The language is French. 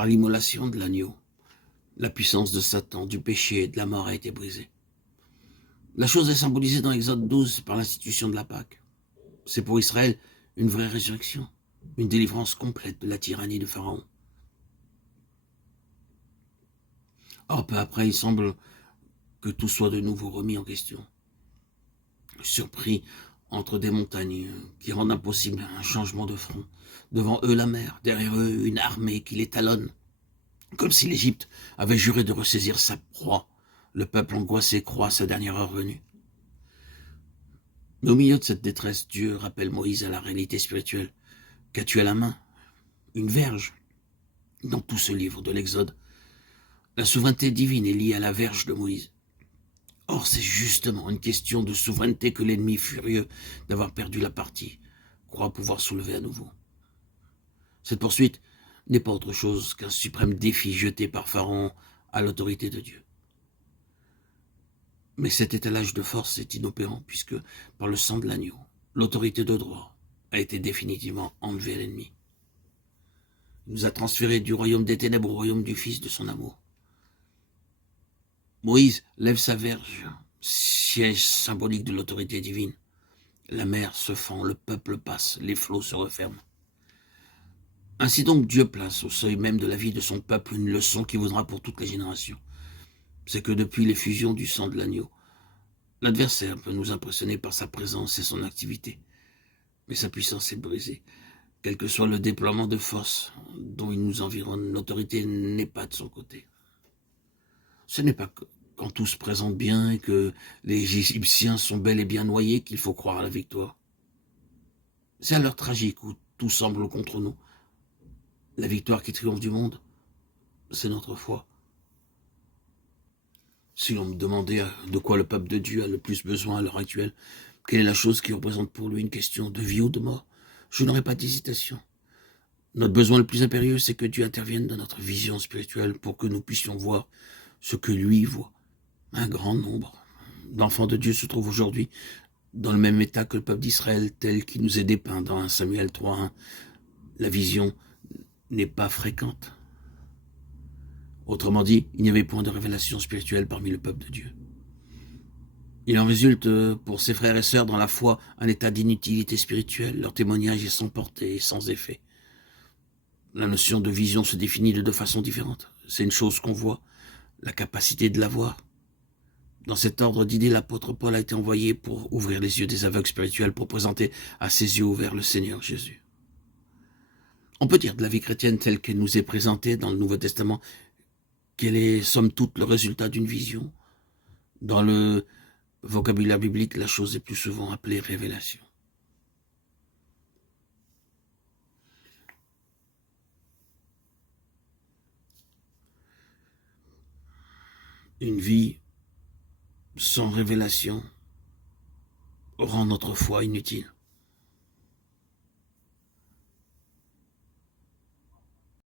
Par l'immolation de l'agneau, la puissance de Satan, du péché et de la mort a été brisée. La chose est symbolisée dans Exode 12 par l'institution de la Pâque. C'est pour Israël une vraie résurrection, une délivrance complète de la tyrannie de Pharaon. Or, peu après, il semble que tout soit de nouveau remis en question. Surpris entre des montagnes qui rendent impossible un changement de front. Devant eux la mer, derrière eux une armée qui les talonne. Comme si l'Égypte avait juré de ressaisir sa proie. Le peuple angoissé croit à sa dernière heure venue. Mais au milieu de cette détresse, Dieu rappelle Moïse à la réalité spirituelle. Qu'as-tu à la main? Une verge. Dans tout ce livre de l'Exode, la souveraineté divine est liée à la verge de Moïse. Or, c'est justement une question de souveraineté que l'ennemi, furieux d'avoir perdu la partie, croit pouvoir soulever à nouveau. Cette poursuite n'est pas autre chose qu'un suprême défi jeté par Pharaon à l'autorité de Dieu. Mais cet étalage de force est inopérant puisque, par le sang de l'agneau, l'autorité de droit a été définitivement enlevée à l'ennemi. Il nous a transférés du royaume des ténèbres au royaume du Fils de son amour. Moïse lève sa verge, siège symbolique de l'autorité divine. La mer se fend, le peuple passe, les flots se referment. Ainsi donc Dieu place au seuil même de la vie de son peuple une leçon qui vaudra pour toutes les générations. C'est que depuis l'effusion du sang de l'agneau, l'adversaire peut nous impressionner par sa présence et son activité. Mais sa puissance est brisée. Quel que soit le déploiement de force dont il nous environne, l'autorité n'est pas de son côté. Ce n'est pas quand tout se présente bien et que les Égyptiens sont bel et bien noyés qu'il faut croire à la victoire. C'est à l'heure tragique où tout semble contre nous. La victoire qui triomphe du monde, c'est notre foi. Si l'on me demandait de quoi le peuple de Dieu a le plus besoin à l'heure actuelle, quelle est la chose qui représente pour lui une question de vie ou de mort, je n'aurais pas d'hésitation. Notre besoin le plus impérieux, c'est que Dieu intervienne dans notre vision spirituelle pour que nous puissions voir ce que lui voit. Un grand nombre d'enfants de Dieu se trouvent aujourd'hui dans le même état que le peuple d'Israël, tel qu'il nous est dépeint dans 1 Samuel 3:1. La vision n'est pas fréquente. Autrement dit, il n'y avait point de révélation spirituelle parmi le peuple de Dieu. Il en résulte pour ses frères et sœurs dans la foi un état d'inutilité spirituelle. Leur témoignage est sans portée et sans effet. La notion de vision se définit de deux façons différentes. C'est une chose qu'on voit, la capacité de la voir. Dans cet ordre d'idées, l'apôtre Paul a été envoyé pour ouvrir les yeux des aveugles spirituels, pour présenter à ses yeux ouverts le Seigneur Jésus. On peut dire de la vie chrétienne telle qu'elle nous est présentée dans le Nouveau Testament qu'elle est somme toute le résultat d'une vision. Dans le vocabulaire biblique, la chose est plus souvent appelée révélation. Une vie sans révélation rend notre foi inutile.